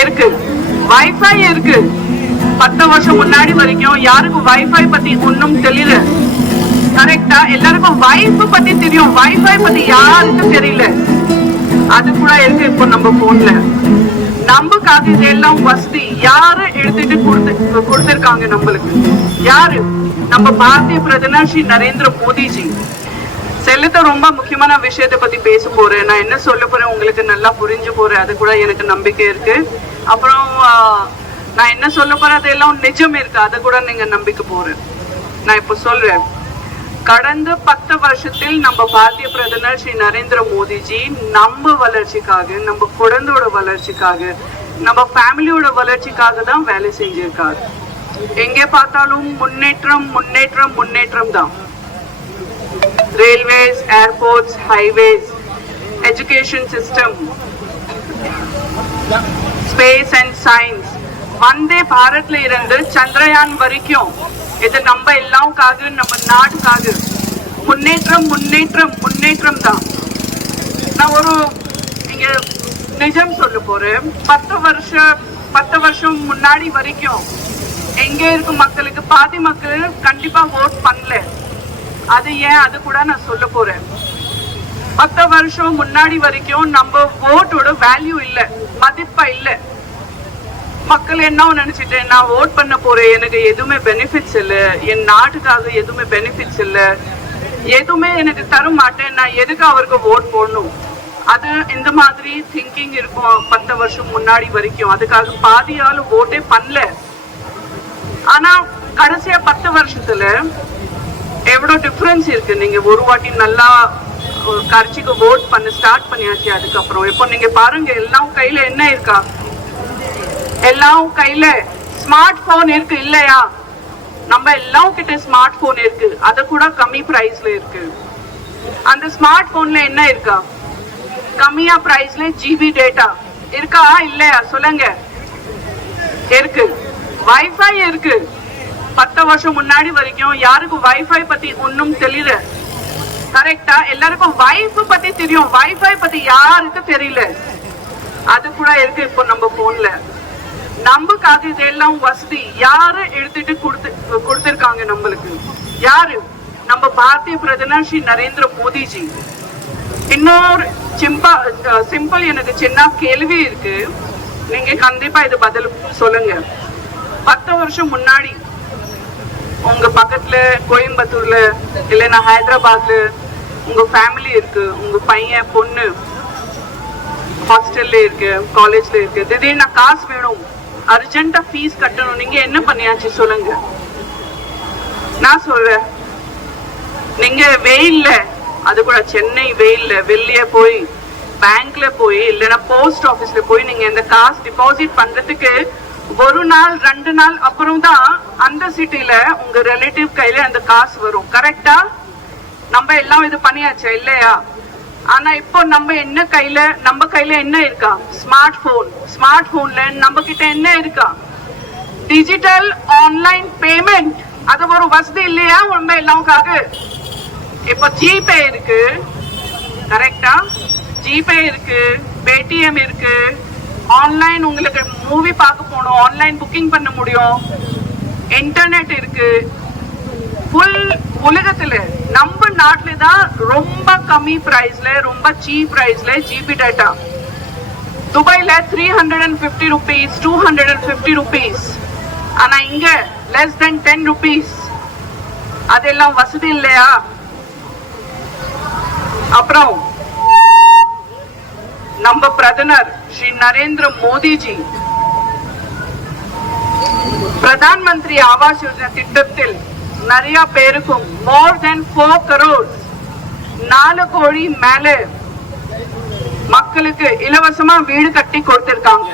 இருக்கு. வைஃபை இருக்கு. பத்து வருஷம் முன்னாடி வரைக்கும் யாருக்கும் வைஃபை பத்தி ஒன்னும் தெரியல. கரெக்டா எல்லாருக்கும் வைஃப் பத்தி தெரியும். வைஃபை பத்தி யாருக்கும் தெரியல. அது கூட இருக்கு இப்போ நம்ம போன்ல நமக்காக இதெல்லாம் வசதி யாரு எடுத்துட்டு கொடுத்து கொடுத்திருக்காங்க நம்மளுக்கு? யாரு? நம்ம பாரதிய பிரதமர் ஸ்ரீ நரேந்திர மோடிஜி. செல்லுத்த ரொம்ப முக்கியமான விஷயத்தை பத்தி பேச போறேன். நான் என்ன சொல்ல போறேன் உங்களுக்கு நல்லா புரிஞ்சு போறேன். அது கூட எனக்கு நம்பிக்கை இருக்கு. அப்புறம் நான் என்ன சொல்ல போறேன் அதெல்லாம் நிஜம் இருக்கு. அதை கூட நீங்க நம்பிக்கை போறேன். நான் இப்போ சொல்றேன். கடந்த பத்து வருஷத்தில் நம்ம பாரதிய பிரதமர் ஸ்ரீ நரேந்திர மோடிஜி நம்ம வளர்ச்சிக்காக நம்ம குழந்தையோட வளர்ச்சிக்காக நம்ம ஃபேமிலியோட வளர்ச்சிக்காக தான் வேலை செஞ்சிருக்காரு. எங்கே பார்த்தாலும் முன்னேற்றம் முன்னேற்றம் முன்னேற்றம் தான். Railways, airports, highways, education system, space and science. Vande பாரத்ல இருந்து சந்திரயான் வரைக்கும். இது நம்ம எல்லாவுக்காக நம்ம நாட்டுக்காக முன்னேற்றம் முன்னேற்றம் முன்னேற்றம் தான். நான் ஒரு நீங்க நிஜம் சொல்ல போறேன். பத்து வருஷம் பத்து வருஷம் முன்னாடி வரைக்கும் எங்க இருக்கும் மக்களுக்கு பாதி மக்கள் கண்டிப்பா ஓட் பண்ண அது ஏன் அது கூட நான் சொல்ல போறேன். பத்து வருஷம் முன்னாடி வரைக்கும் நம்ம ஓட்டோட வேல்யூ இல்ல மதிப்பா இல்ல. மக்கள் என்ன நினைச்சிட்டு நான் ஓட் பண்ண போறேன் எனக்கு எதுவுமே பெனிஃபிட்ஸ் இல்ல என் நாட்டுக்காக எதுவுமே பெனிஃபிட்ஸ் இல்ல எதுவுமே எனக்கு தர மாட்டேன் நான் எதுக்கு அவருக்கு ஓட் போடணும்? அது இந்த மாதிரி திங்கிங் இருக்கும் பத்து வருஷம் முன்னாடி வரைக்கும். அதுக்காக பாதி ஓட்டே பண்ணல. ஆனா கடைசியா பத்து வருஷத்துல எவ்வளோ டிஃப்ரென்ஸ் இருக்கு? நீங்க ஒரு வாட்டி நல்லா ஒரு கட்சிக்கு ஓட் பண்ண ஸ்டார்ட் பண்ணியாச்சு அதுக்கப்புறம். இப்போ நீங்க பாருங்க எல்லாம் கையில என்ன இருக்கா? எல்லாம் கையில ஸ்மார்ட் போன் இருக்கு இல்லையா? நம்ம எல்லாம் கிட்ட ஸ்மார்ட் போன் இருக்கு. அத கூட கம்மி பிரைஸ்ல இருக்கு. அந்த ஸ்மார்ட் போன்ல என்ன இருக்கா? கம்மியா பிரைஸ்ல ஜிபி டேட்டா இருக்கா? இல்லையா? சொல்லுங்க. இருக்கு. வைஃபை இருக்கு. பத்து வருஷம் முன்னாடி வரைக்கும் யாருக்கும் வைஃபை பத்தி ஒன்னும் தெரியல. கரெக்டா எல்லாருக்கும் வைஃப் பத்தி தெரியும். வைஃபை பத்தி யாருக்கு தெரியல? அது கூட இருக்கு இப்போ நம்ம போன்ல நமக்காக இதெல்லாம் வசதி யாரு எடுத்துட்டு கொடுத்து கொடுத்திருக்காங்க நம்மளுக்கு? யாரு? நம்ம பாரதிய பிரதமர் ஸ்ரீ நரேந்திர மோடிஜி. இன்னொரு சிம்பா சிம்பிள் எனக்கு சின்ன கேள்வி இருக்கு. நீங்க கண்டிப்பா இது பதில் சொல்லுங்க. பத்து வருஷம் முன்னாடி உங்க பக்கத்துல கோயம்புத்தூர்ல இல்லைன்னா ஹைதராபாத்ல உங்க ஃபேமிலி இருக்கு உங்க பையன் பொண்ணு ஹாஸ்டல்ல இருக்கு காலேஜ்ல இருக்கு திடீர்னு காசு வேணும் அர்ஜென்ட்டா ஃபீஸ் கட்டணும் நீங்க என்ன பண்ணியாச்சு சொல்லுங்க. நான் சொல்றேன். நீங்க வெயில்ல அது கூட சென்னை வெயில்ல வெளியே போய் பேங்க்ல போய் இல்லைன்னா போஸ்ட் ஆபீஸ்ல போய் நீங்க இந்த காசு டிபாசிட் பண்றதுக்கு ஒரு நாள் ரெண்டு நாள் அப்புறம் தான் அந்த சிட்டில உங்க ரிலேட்டிவ் கையில அந்த காசு வரும். கரெக்டா நம்ம எல்லாம் இது பண்ணியாச்சு? இல்லையா? ஆனா இப்போ நம்ம என்ன கையில நம்ம கையில என்ன இருக்கா? ஸ்மார்ட் போன் ஸ்மார்ட் போன்ல நம்ம கிட்ட என்ன இருக்கா? டிஜிட்டல் ஆன்லைன் பேமெண்ட் அது ஒரு வசதி இல்லையா? நம்ம எல்லாவுக்காக இப்போ ஜிபே இருக்கு. கரெக்டா ஜிபே இருக்கு. பேடிஎம் இருக்கு. ஆன்லைன் உங்களுக்கு மூவி பார்க்க போகணும். ஆன்லைன் புக்கிங் பண்ண முடியும். இன்டர்நெட் இருக்கு. ஃபுல் உலகத்துல நம்ம நாட்டுல தான் ரொம்ப கம்மி பிரைஸ்ல ரொம்ப சீப் பிரைஸ்ல ஜிபி டேட்டா துபாயில three hundred and fifty rupees two hundred and fifty rupees ஆனா இங்க லெஸ் தென் டென் ருபீஸ் அதெல்லாம் வசதி இல்லையா? அப்புறம் நம்ம பிரதமர் ஸ்ரீ நரேந்திர மோடிஜி பிரதான் மந்திரி ஆவாஸ் யோஜனா திட்டத்தில் நிறைய பேருக்கும் மோர் தென் ஃபோர் கரோர் நாலு கோடி மேல மக்களுக்கு இலவசமா வீடு கட்டி கொடுத்திருக்காங்க.